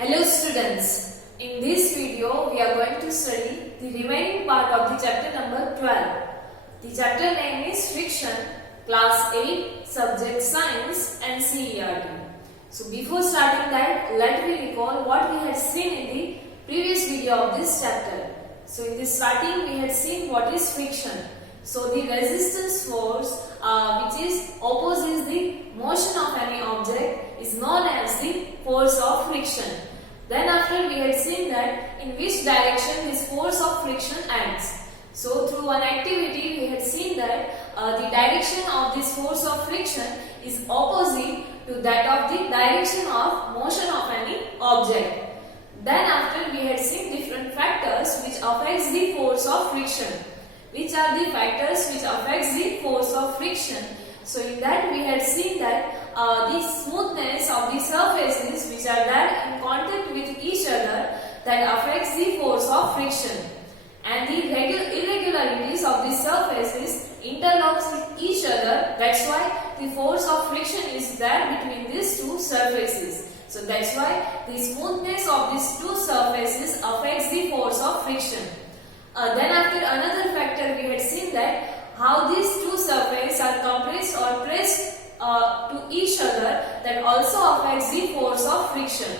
Hello students, in this video we are going to study the remaining part of the chapter number 12. The chapter name is Friction, class 8, subject Science and CERT. So before starting that, let me recall what we had seen in the previous video of this chapter. So in the starting we had seen what is friction. So the resistance force which opposes the motion of any object is known as the force of friction. Then after we had seen that in which direction this force of friction acts. So through one activity we had seen that the direction of this force of friction is opposite to that of the direction of motion of any object. Then after we had seen different factors which affects the force of friction. Which are the factors which affects the force of friction? So in that we had seen that the smoothness of the surfaces which are there in contact with each other that affects the force of friction, and the irregularities of the surfaces interlocks with each other. That's why the force of friction is there between these two surfaces. So that's why the smoothness of these two surfaces affects the force of friction. Then after another factor we had seen that how these two surfaces are compressed or pressed to each other that also affects the force of friction.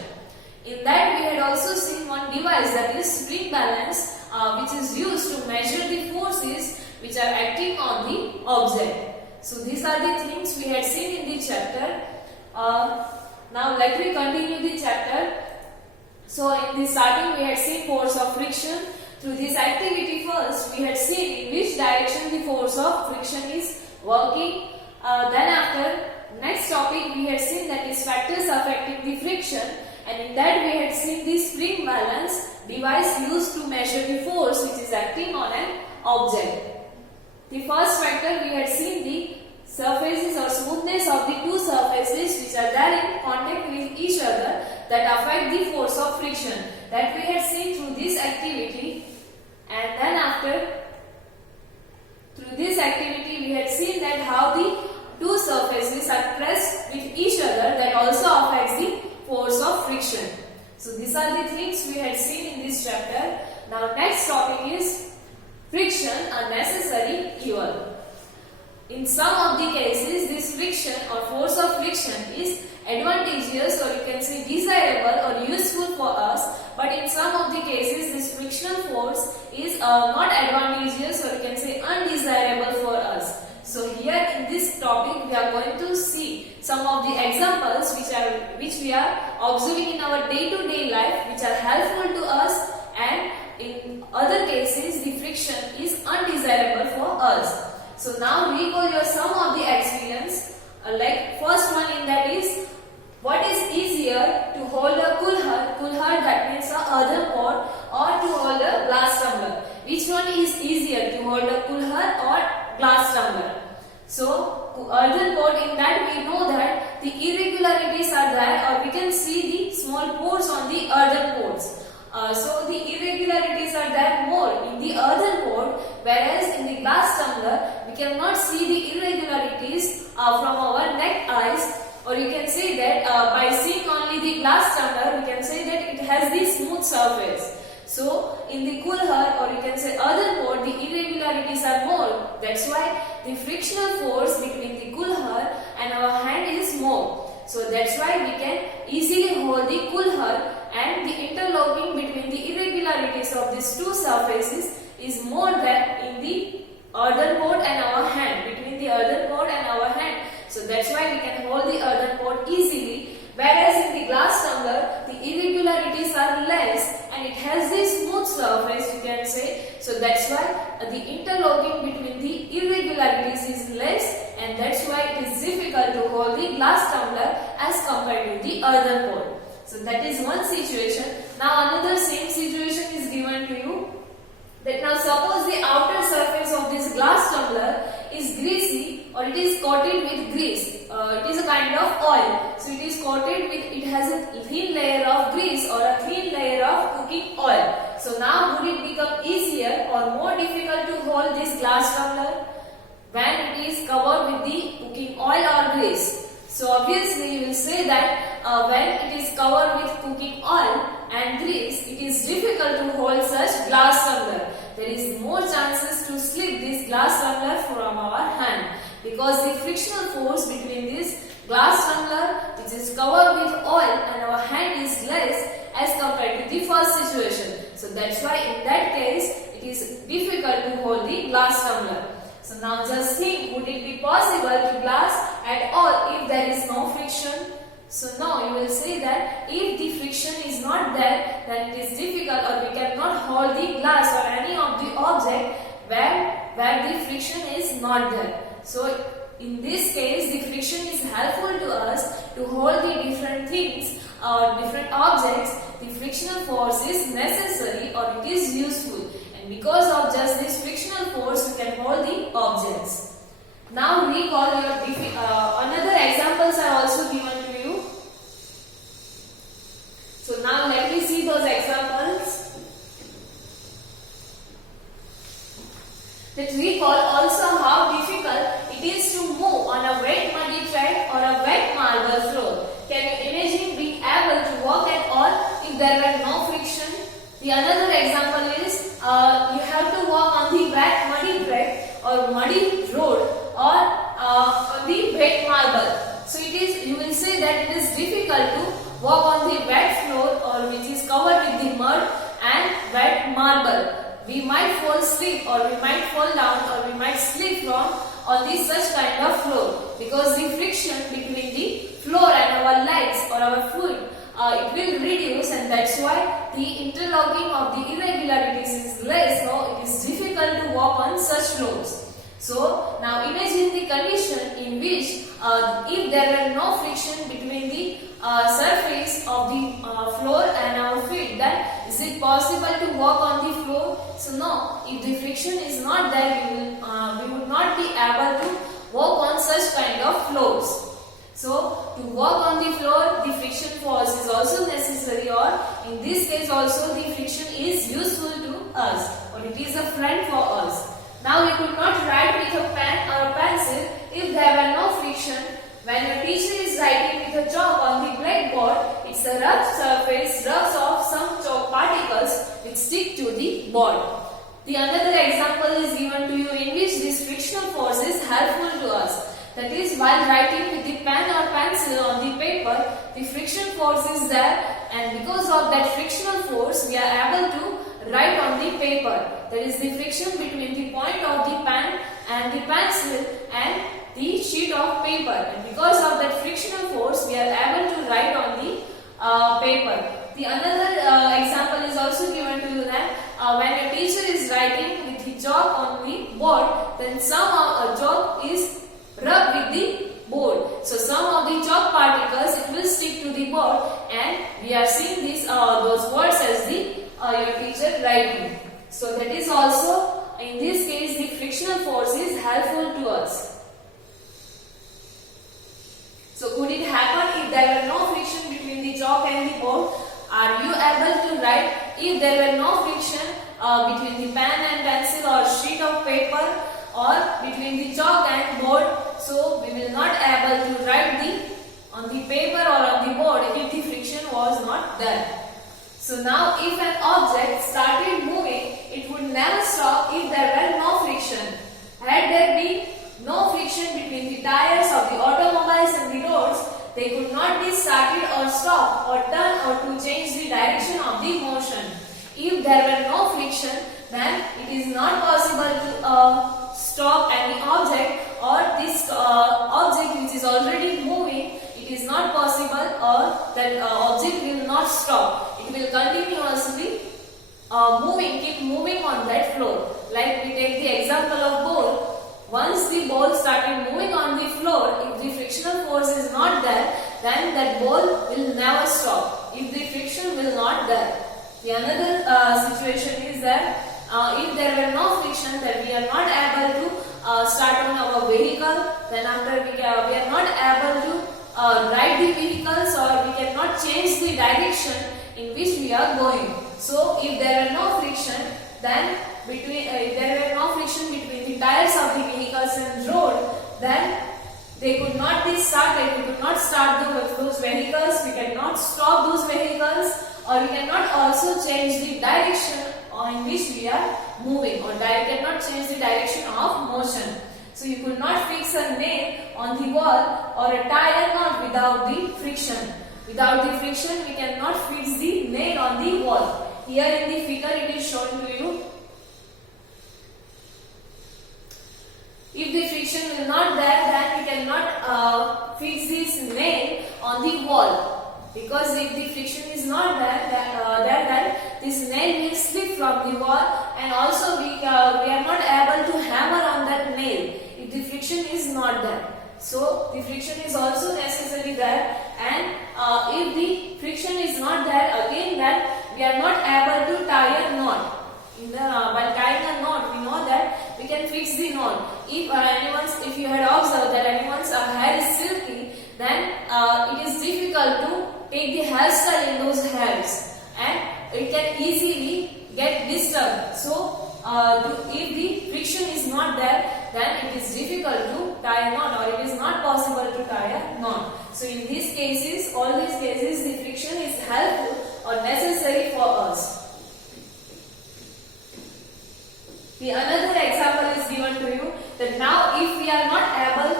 In that we had also seen one device, that is spring balance, which is used to measure the forces which are acting on the object. So these are the things we had seen in the chapter. Now let me continue the chapter. So in the starting we had seen force of friction. Through this activity first we had seen in which direction the force of friction is working. Then after next topic we had seen that is factors affecting the friction, and in that we had seen the spring balance device used to measure the force which is acting on an object. The first factor we had seen the surfaces or smoothness of the two surfaces which are there in contact with each other that affect the force of friction, that we had seen through this activity. And then after through this activity we had seen that how the two surfaces are pressed with each other that also affects the force of friction. So these are the things we had seen in this chapter. Now next topic is friction, a necessary evil. In some of the cases this friction or force of friction is advantageous, or you can say desirable or useful for us, but in some of the cases this frictional force is not advantageous, or you can say undesirable for us. So here in this topic we are going to see some of the examples which we are observing in our day-to-day life which are helpful to us, and in other cases the friction is undesirable for us. So now recall your some of the experience. Like first one in that is, what is easier to hold a kulhar that means a earthen pot, or to hold a glass tumbler? Which one is easier, to hold a kulhar or glass tumbler? So earthen pot, in that we know that the irregularities are there, or we can see the small pores on the earthen pots. So the irregularities are there more in the earthen pot, whereas in the glass tumbler we cannot see the irregularities from our naked eyes, or you can say that by seeing only the glass tumbler we can say that it has the smooth surface. So in the kulhar, or you can say earthen pot, the irregularities are more. That's why the frictional force between the kulhar and our hand is more. So that's why we can easily hold the kulhar, and the interlocking between the irregularities of these two surfaces is more than in the earthen pot and our hand, between the earthen pot and our hand. So that's why we can hold the earthen pot easily, whereas in the glass tumbler the irregularities are less and it has this smooth surface, you can say. So that's why the interlocking between the irregularities is less, and that's why it is difficult to hold the glass tumbler as compared to the earthen pot. So that is one situation. Now another same situation is given to you. That now suppose the outer surface of this glass tumbler is greasy, or it is coated with grease. It is a kind of oil. So it is coated with, it has a thin layer of grease or a thin layer of cooking oil. So now would it become easier or more difficult to hold this glass tumbler when it is covered with the cooking oil or grease? So obviously you will say that when it is covered with cooking oil and grease, it is difficult to hold such glass tumbler. There is more chances to slip this glass tumbler from our hand because the frictional force between this glass tumbler which is covered with oil and our hand is less as compared to the first situation. So that's why in that case it is difficult to hold the glass tumbler. So now just think, would it be possible to glass at all if there is no friction? So now you will say that if the friction is not there, then it is difficult or we cannot hold the glass or any of the object where the friction is not there. So in this case, the friction is helpful to us to hold the different things or different objects. The frictional force is necessary or it is useful, and because of just this frictional force, we can hold the objects. Now recall your another examples are also given to you. So now let me see those examples. Let's recall also how difficult it is to move on a wet muddy track or a wet marble floor. Can you imagine being able to walk at all if there were no friction? The another example is you have to walk on the wet muddy track or muddy road or on the wet marble. So you will say that it is difficult to walk on the wet floor or which is covered with the mud and wet marble. We might fall asleep or we might fall down or we might slip from on this such kind of floor because the friction between the floor and our legs or our foot it will reduce, and that's why the interlocking of the irregularities is less, so it is difficult to walk on such floors. So now imagine the condition in which if there were no friction between the surface of the floor and our feet, then is it possible to walk on the floor? So no, if the friction is not there, we would not be able to walk on such kind of floors. So to walk on the floor, the friction force is also necessary, or in this case also the friction is useful to us, or it is a friend for us. Now you could not write with a pen or a pencil if there were no friction. When your teacher is writing with a chalk on the blackboard, it's a rough surface, rubs off some chalk particles which stick to the board. The another example is given to you in which this frictional force is helpful to us. That is, while writing with the pen or pencil on the paper, the friction force is there, and because of that frictional force, we are able to write on the paper. There is the friction between the point of the pen and the pencil and the sheet of paper, and because of that frictional force, we are able to write on the paper. The another example is also given to you that when a teacher is writing with the chalk on the board, then some chalk is rubbed with the board. So some of the chalk particles it will stick to the board, and we are seeing those words as the your teacher writing. So that is also in this case the frictional force is helpful to us. So could it happen if there were no friction between the chalk and the board? Are you able to write if there were no friction between the pen and pencil or sheet of paper or between the chalk and board? So we will not able to write on the paper or on the board if the friction was not there. So now if an object started moving, it would never stop if there were no friction. Had there been no friction between the tires of the automobiles and the roads, they could not be started or stopped or turn or to change the direction of the motion. If there were no friction, then it is not possible to stop any object, or this object which is already moving, it is not possible, or that object will not stop. It will continuously keep moving on that floor. Like we take the example of ball. Once the ball started moving on the floor, if the frictional force is not there, then that ball will never stop. If the friction will not there. The another situation is that if there were no friction, then we are not able to start on our vehicle. Then after we are not able to ride the vehicles, or we cannot change the direction in which we are going. So if there are no friction, then if there were no friction between the tires of the vehicles and road, then they could not be started. We could not start those vehicles. We cannot stop those vehicles, or we cannot also change the direction in which we are moving, or cannot change the direction of motion. So you could not fix a nail on the wall or a tire knot without the friction. Without the friction, we cannot fix the nail on the wall. Here in the figure it is shown to you. If the friction will not there, then we cannot fix this nail on the wall. Because if the friction is not there, then this nail will slip from the wall, and also we are not able to hammer on that nail if the friction is not there. So the friction is also necessary there, and if the friction is not there, again then we are not able to tie a knot. While tying a knot, we know that we can fix the knot. If you had observed that anyone's hair is silky, then it is difficult to take the hairstyle in those hairs, and it can easily get disturbed. So if the friction is not there, then it is difficult to tie a knot, or it is not possible to tie a knot. So in these cases, all these cases, the friction is helpful or necessary for us. The another example is given to you, that now if we are not able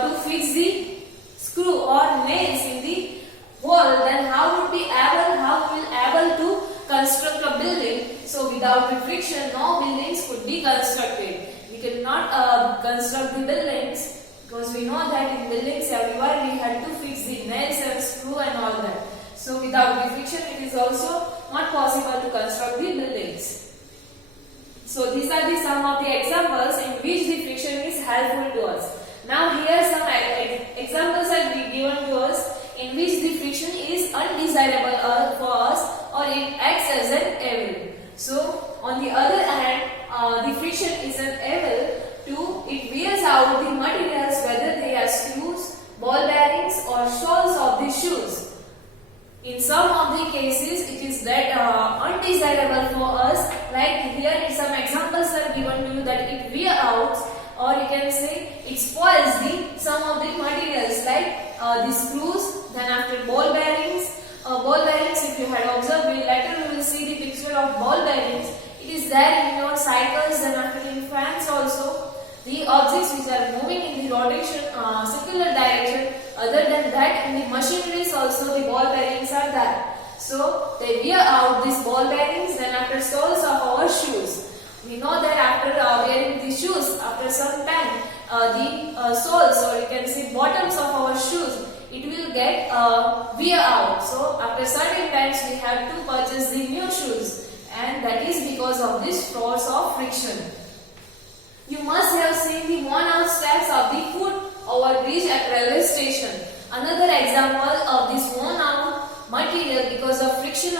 to fix the screw or nails in the wall, then how will we able to construct a building? So without the friction, no buildings could be constructed. We cannot construct the buildings, because we know that in buildings everywhere we had to fix the nails and screw and all that. So without the friction, it is also not possible to construct the buildings. So these are some of the examples in which the friction is helpful to us. Now here some examples are given to us in which the friction is undesirable for us, or it acts as an evil. So on the other hand, the friction is an evil to, it wears out the materials, whether they are screws, ball bearings or soles of the shoes. In some of the cases, it is that undesirable for us. Like here, some examples are given to you that it wear out, or you can say it spoils some of the materials, like the screws. Then after ball bearings, if you had observed, later we will see the picture of ball bearings. It is there in your cycles, and after in fans also. The objects which are moving in the rotation, circular direction, other than that in the machineries also the ball bearings are there. So they wear out these ball bearings. Then after soles of our shoes, we know that after wearing the shoes, after some time the soles, or you can say bottoms of our shoes, it will get wear out. So after certain times we have to purchase the new shoes, and that is because of this force of friction. You must have seen the worn out steps of the foot overbridge at railway station. Another example of this worn out material because of friction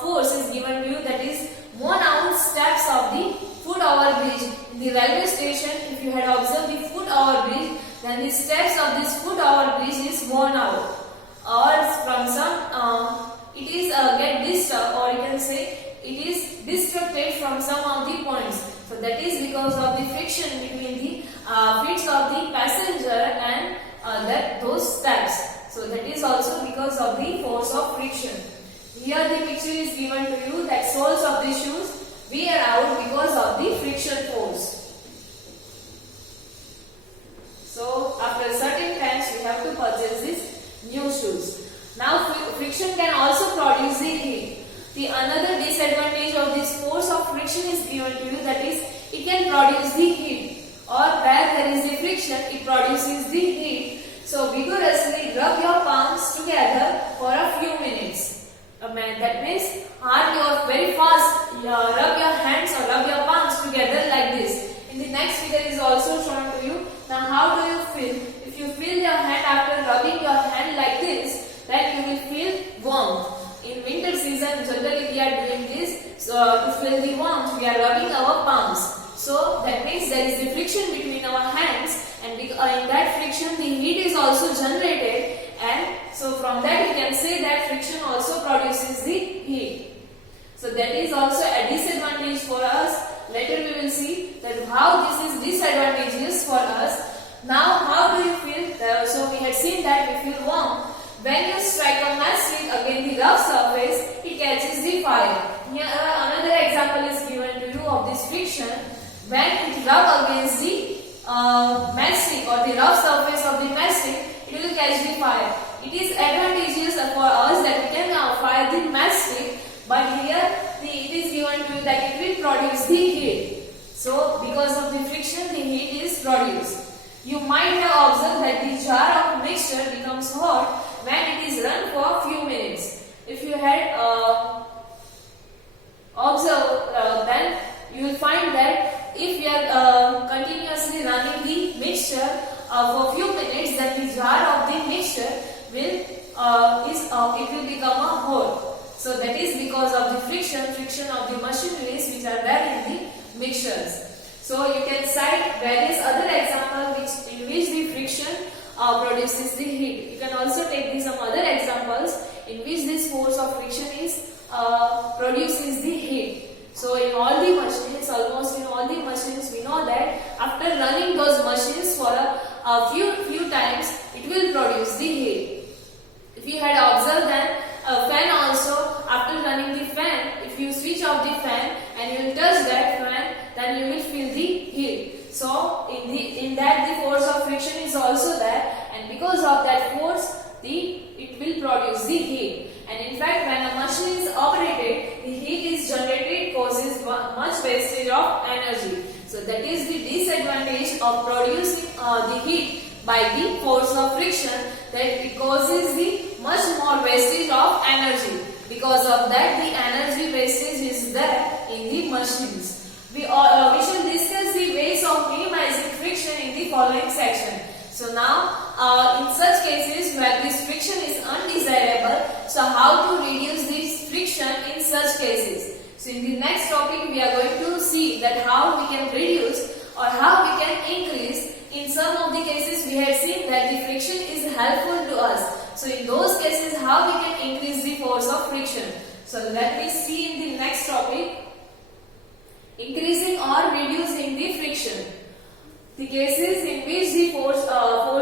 force is given to you, that is worn out steps of the foot overbridge. In the railway station, if you had observed the foot overbridge, then the steps of this foot overbridge is worn out, or from some it is get disturbed, or you can say it is disrupted from some of the points. So that is because of the friction between the feet of the passenger and those steps. So that is also because of the force of friction. Here the picture is given to you that soles of the shoes wear out because of the friction force. So after certain times we have to purchase these new shoes. Now friction can also produce the heat. The another disadvantage of this force of friction is given to you, that is it can produce the heat, or where there is the friction it produces the heat. So vigorously rub your palms together for a few minutes. That means hardly or very fast rub your hands or rub your palms together like this. In the next figure is also shown to you. Now how do you feel? If you feel your hand after rubbing your hand like this, then you will feel warmth. In winter season, generally we are doing this to feel the warmth. We are rubbing our palms. So that means there is the friction between our hands, and in that friction the heat is also generated, and so from that we can say that friction also produces the heat. So that is also a disadvantage for us. Later we will see that how this is disadvantageous for us. Now how do you feel So we had seen that we feel warm. When you strike a matchstick against the rough surface, it catches the fire. Here another example is given to you of this friction. When it rub against the matchstick or the rough surface of the matchstick, it will catch the fire. It is advantageous for us that we can fire the matchstick, but here it is given to you that it will produce the heat. So because of the friction, the heat is produced. You might have observed that the jar of mixture becomes hot when it is run for a few minutes. If you had observed, then you will find that if you are continuously running the mixture for a few minutes, then the jar of the mixture will it will become a hot. So that is because of the friction of the machineries which are there in the mixtures. So you can cite various other examples in which the friction produces the heat. You can also take some other examples in which this force of friction produces the heat. So in all the machines, almost in all the machines, we know that after running those machines for a few times, it will produce the heat. If you had observed that a fan also, after running the fan, if you switch off the fan and you will touch that fan, then you will feel the heat. So in that the force of friction is also there, and because of that force, it will produce the heat. And in fact, when a machine is operated, the heat is generated, causes much wastage of energy. So that is the disadvantage of producing the heat by the force of friction, that it causes the much more wastage of energy. Because of that, the energy wastage is there in the machines. We shall discuss the ways of minimizing friction in the following section. So now, in such cases where this friction is undesirable, so how to reduce this friction in such cases. So in the next topic, we are going to see that how we can reduce or how we can increase. In some of the cases, we have seen that the friction is helpful to us. So in those cases, how we can increase the force of friction. So let me see in the next topic, increasing or reducing the friction. The cases in which the force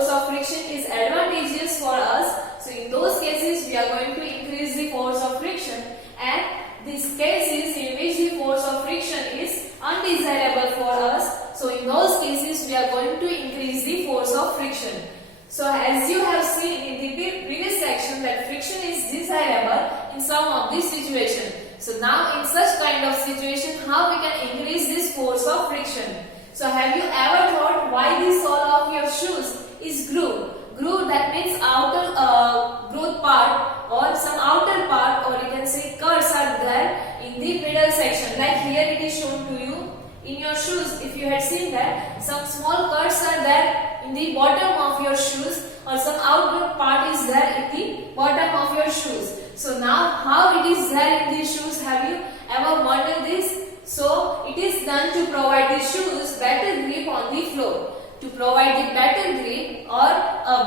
of friction is advantageous for us, so in those cases we are going to increase the force of friction, and these cases in which the force of friction is undesirable for us, so in those cases we are going to increase the force of friction. So as you have seen in the previous section that friction is desirable in some of these situations. So now in such kind of situation, how we can increase this force of friction? So have you ever thought why the sole of your shoes is grooved? Groove, that means outer groove part or some outer part, or you can say cuts are there in the middle section. Like here it is shown to you in your shoes. If you had seen that some small cuts are there in the bottom of your shoes, or some outer part is there in the bottom of your shoes. So now how it is there in these shoes? Have you ever wondered this? So it is done to provide the shoes better grip on the floor. To provide the better grip, or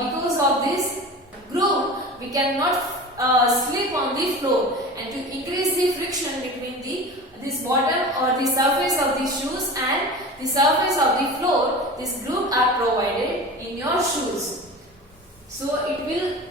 because of this groove, we cannot slip on the floor, and to increase the friction between this bottom or the surface of the shoes and the surface of the floor, this groove are provided in your shoes. So it will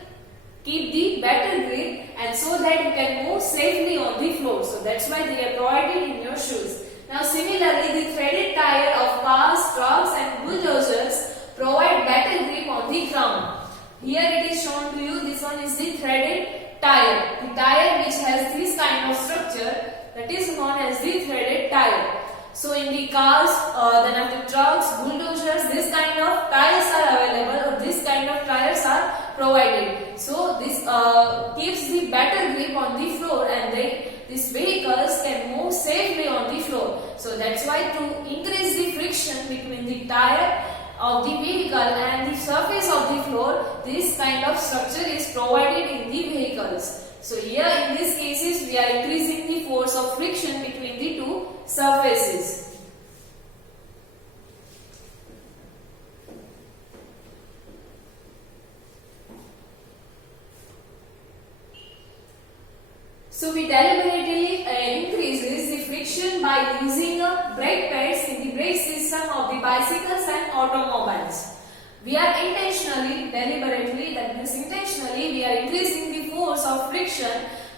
keep the better grip, and so that you can move safely on the floor. So that's why they are provided in your shoes. Now similarly, the threaded tire of cars, trucks and bulldozers provide better grip on the ground. Here it is shown to you, this one is the threaded tire. The tire which has this kind of structure, that is known as the threaded tire. So in the cars, then after trucks, bulldozers, this kind of tires are available, or this kind of tires are provided. So this keeps the better grip on the floor, and these vehicles can move safely on the floor. So that's why to increase the friction between the tire of the vehicle and the surface of the floor, this kind of structure is provided in the vehicles. So here in these cases we are increasing the force of friction between the two surfaces. So we deliberately increases the friction by using brake pads in the brake system of the bicycles and automobiles. we are intentionally, deliberately, that means intentionally, we are increasing the force of friction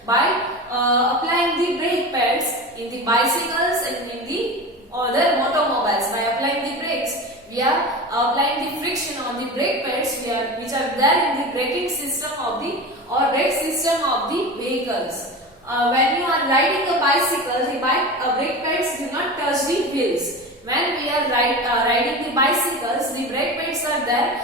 by applying the brake pads in the bicycles and in the other automobiles. By applying the brakes, we are applying the friction on the brake pads which are there in the braking system of the brake system of the vehicles. When you are riding a bicycle, the brake pads do not touch the wheels. When we are riding the bicycles, the brake pads are there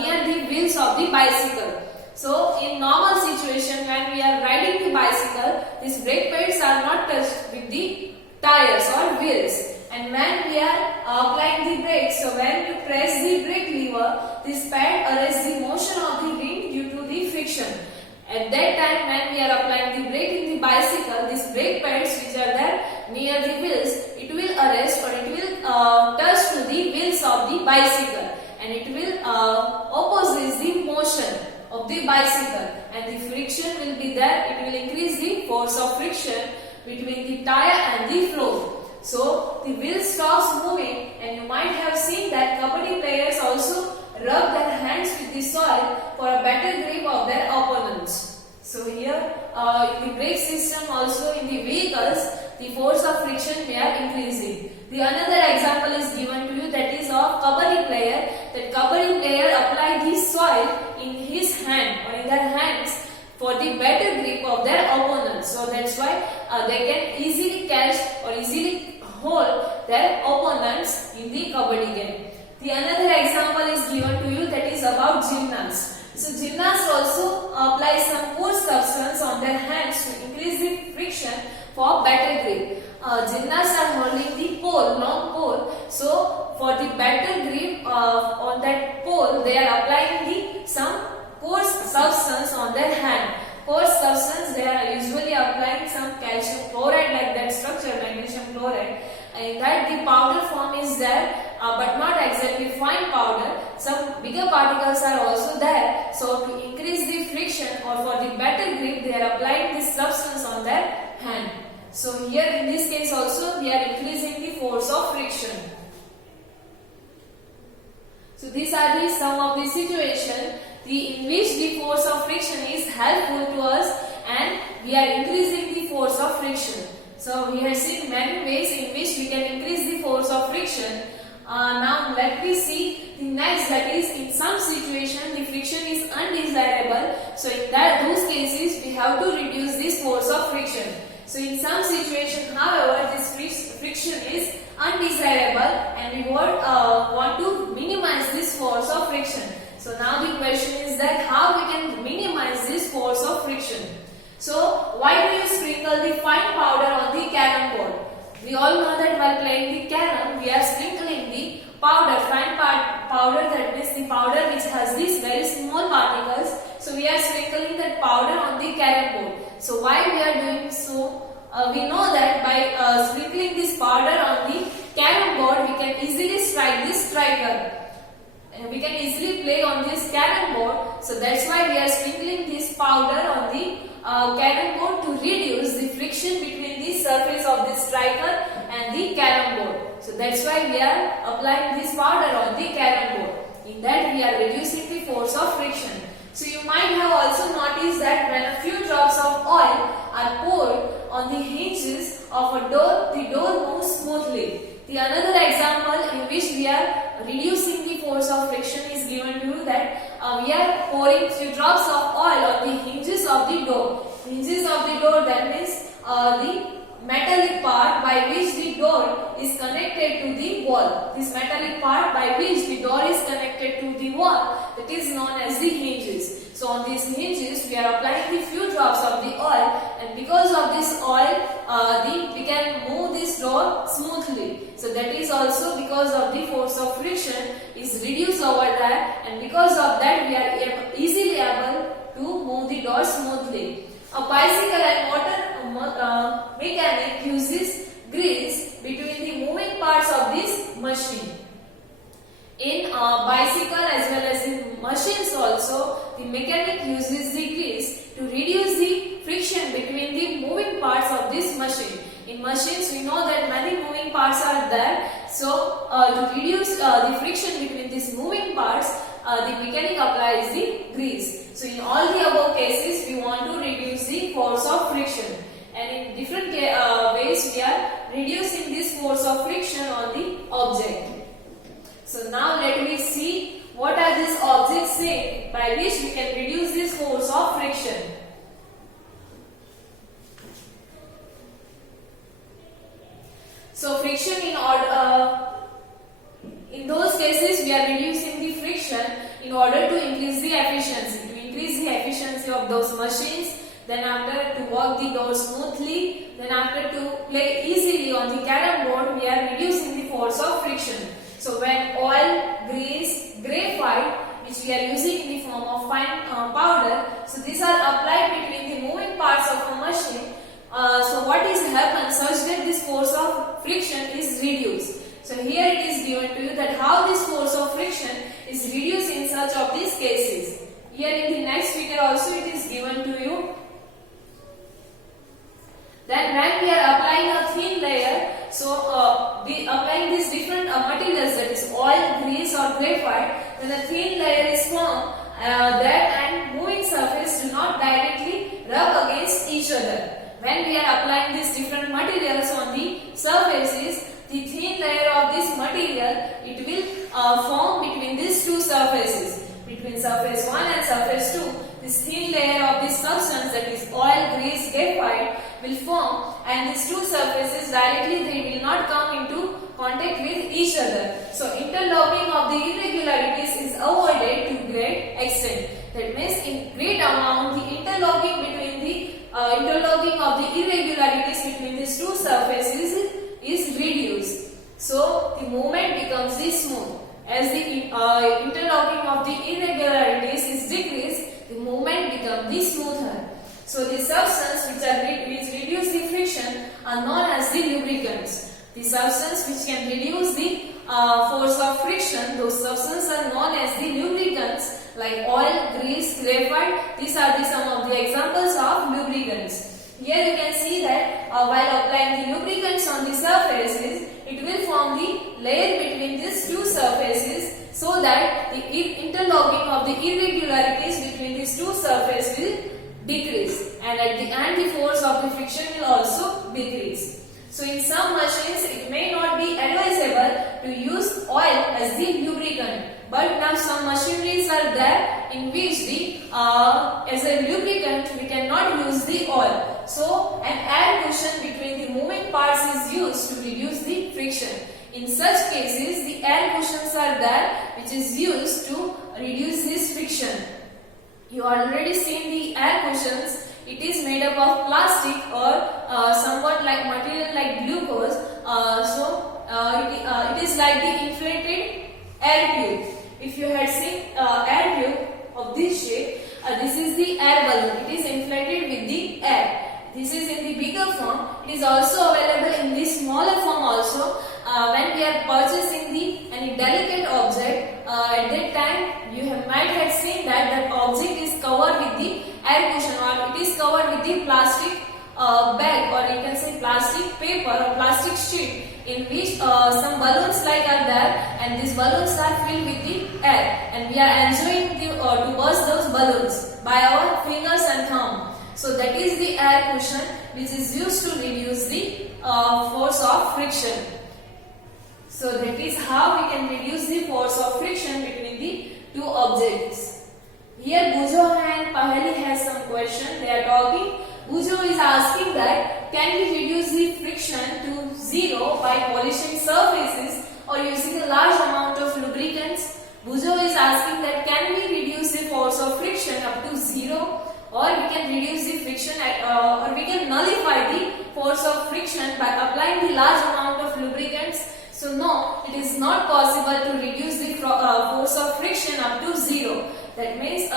near the wheels of the bicycle. So, in normal situation, when we are riding the bicycle, these brake pads are not touched with the tires or wheels. And when we are applying the brakes, so when you press the brake lever, this pad arrests the motion of the ring due to the friction. At that time, when we are applying the brake in the bicycle, these brake pads which are there near the wheels, it will arrest or it will touch to the wheels of the bicycle, and it will opposes the motion of the bicycle, and the friction will be there. It will increase the force of friction between the tire and the floor. So the wheel stops moving, and you might have seen that kabaddi players also rub their hands with the soil for a better grip of their opponents. So here in the brake system, also in the vehicles, the force of friction we are increasing. The another example is given to you, that is of kabaddi player. That kabaddi player apply the soil in his hand or in their hands for the better grip of their opponents. So that's why they can easily catch or easily hold their opponents in the kabaddi game. The another example is given to you, that is about gymnasts. So gymnasts also apply some coarse substance on their hands to increase the friction for better grip. Gymnasts are holding the pole, long pole. So for the better grip on that pole, they are applying some coarse substance on their hand. Coarse substance, they are usually applying some calcium chloride like that structure, magnesium chloride. In that the powder form is there, but not exactly fine powder. Some bigger particles are also there. So to increase the friction or for the better grip, they are applying this substance on their hand. So here in this case also we are increasing the force of friction. So these are some of the situation in which the force of friction is helpful to us, and we are increasing the force of friction. So we have seen many ways in which we can increase the force of friction. Now let me see the next, that is in some situation the friction is undesirable. So in those cases we have to reduce this force of friction. So in some situation, however, this friction is undesirable and we want to minimize this force of friction. So now the question is that how we can minimize this force of friction. So why do you sprinkle the fine powder on the carom board? We all know that while playing the carom, we are sprinkling the powder, fine powder, that means the powder which has these very small particles. So we are sprinkling that powder on the carom board. So why we are doing so? We know that by sprinkling this powder on the carom board, we can easily strike this striker. We can easily play on this carom board. So that's why we are sprinkling this powder on the carom board to reduce the friction between the surface of the striker and the carom board. So that's why we are applying this powder on the carom board. In that we are reducing the force of friction. So you might have also noticed that when a few drops of oil are poured on the hinges of a door, the door moves smoothly. The another example in which we are reducing the force of friction is given to you, that we are pouring few drops of oil on the hinges of the door. Hinges of the door, that means the metallic part by which the door is connected to the wall. This metallic part by which the door is connected to the wall, that is known as the hinges. So on these hinges we are applying the few drops of the oil, and because of this oil we can move this door smoothly. So that is also because of the force of friction is reduced over that, and because of that we are easily able to move the door smoothly. A bicycle and motor mechanic uses grease between the moving parts of this machine. In bicycle as well as in machines also, the mechanic uses the grease to reduce the friction between the moving parts of this machine. In machines, we know that many moving parts are there. So to reduce the friction between these moving parts, the mechanic applies the grease. So in all the above cases, we want to reduce the force of friction, and in different ways we are reducing this force of friction on the object. So now let me see what are these objects say by which we can reduce this force of friction. So friction in those cases we are reducing the friction in order to increase the efficiency of those machines, then after to work the door smoothly, then after to play easily on the carrom board, we are reducing the force of friction. So when oil, grease, graphite, which we are using in the form of fine powder, so these are applied between the moving parts of a machine. So what is happens such that this force of friction is reduced. So here it is given to you that how this force of friction is reduced in such of these cases. Here in the next figure also it is given to you. Then when we are applying a thin layer, so we applying these different materials, that is oil, grease or graphite, then the thin layer is formed that and moving surface do not directly rub against each other. When we are applying these different materials on the surfaces, the thin layer of this material, it will form between these two surfaces. Between surface 1 and surface 2, this thin layer of this substance, that is oil, grease, graphite, will form, and these two surfaces directly they will not come into contact with each other. So interlocking of the irregularities is avoided to great extent. That means in great amount the interlocking of the irregularities between these two surfaces is reduced. So the movement becomes smooth. As the interlocking of the irregularities is decreased, the movement becomes smoother. So the substance which reduce the friction are known as the lubricants. The substance which can reduce the force of friction, those substances are known as the lubricants, like oil, grease, graphite. These are some of the examples of lubricants. Here you can see that while applying the lubricants on the surfaces, it will form the layer between these two surfaces, so that the interlocking of the irregularities between these two surfaces will decrease, and at the end the force of the friction will also decrease. So in some machines it may not be advisable to use oil as the lubricant, but now some machineries are there in which as a lubricant we cannot use the oil. So an air cushion between the moving parts is used to reduce the friction. In such cases the air cushions are there which is used to reduce this friction. You already seen the air cushions. It is made up of plastic or somewhat like material like glucose. It is like the inflated air tube. If you had seen air tube of this shape, this is the air balloon. It is inflated with the air. This is in the bigger form. It is also available in the smaller form also. When we are purchasing any delicate object, at that time you might have seen that object is covered with the air cushion, or it is covered with the plastic bag, or you can say plastic paper or plastic sheet, in which some balloons are there, and these balloons are filled with the air, and we are enjoying to burst those balloons by our fingers and thumb. So that is the air cushion which is used to reduce the force of friction. So that is how we can reduce the force of friction between the two objects. Here Bujo and Paheli has some question. They are talking. Bujo is asking that can we reduce the friction to zero by polishing surfaces or using a large amount of lubricants? Bujo is asking that can we reduce the force of friction up to zero, or we can reduce the friction or we can nullify the force of friction by applying the large amount of lubricants. So no, it is not possible to reduce the force of friction up to zero. That means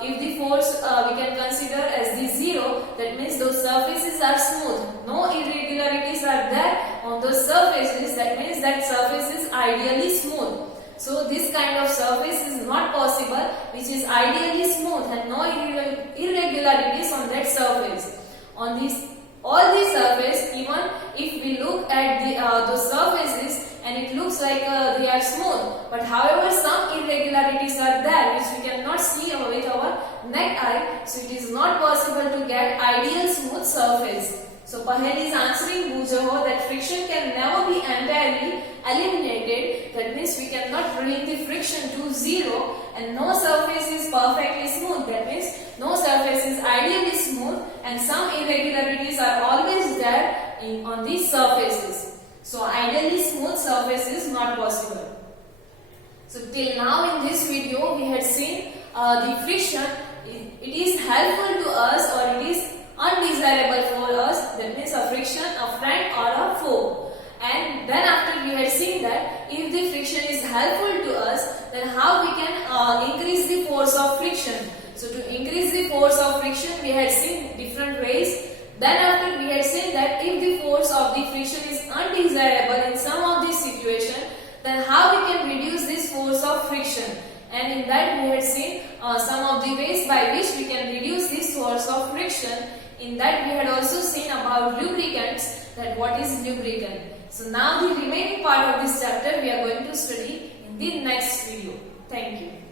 if the force we can consider as the zero, that means those surfaces are smooth. No irregularities are there on those surfaces. That means that surface is ideally smooth. So this kind of surface is not possible which is ideally smooth and no irregularities on that surface. On all these surface, even if we look at those surfaces and it looks like they are smooth, but however some irregularities are there which we cannot see with our naked eye, so it is not possible to get ideal smooth surface. So Pahel is answering Bujaho that friction can never be entirely eliminated. That means we cannot bring the friction to zero, and no surface is perfectly smooth. That means no surface is ideally smooth, and some irregularities are always there on these surfaces. So ideally smooth surface is not possible. So till now in this video we had seen the friction. It is helpful to us or it is undesirable for us. That means a friction, a friend or a foe. And then after we had seen that if the friction is helpful to us, then how we can increase the force of friction. So to increase the force of friction we had seen different ways. Then after we had seen that if the force of the friction is undesirable in some of these situations, then how we can reduce this force of friction. And in that we had seen some of the ways by which we can reduce this force of friction. In that we had also seen about lubricants, that what is lubricant. So now the remaining part of this chapter we are going to study in the next video. Thank you.